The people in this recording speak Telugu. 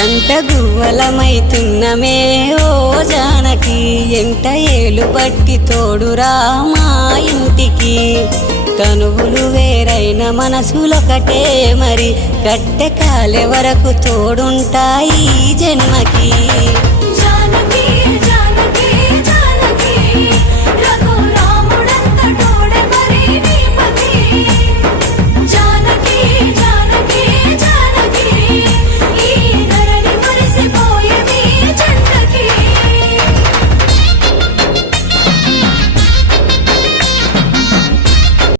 జంట గువ్వలమైతున్నమే ఓ జానకి ఎంట ఏలు బట్టి తోడురా మా ఇంటికి తనువులు వేరైన మనసులొకటే మరి కట్టె కాలే వరకు తోడుంటాయి జన్మకి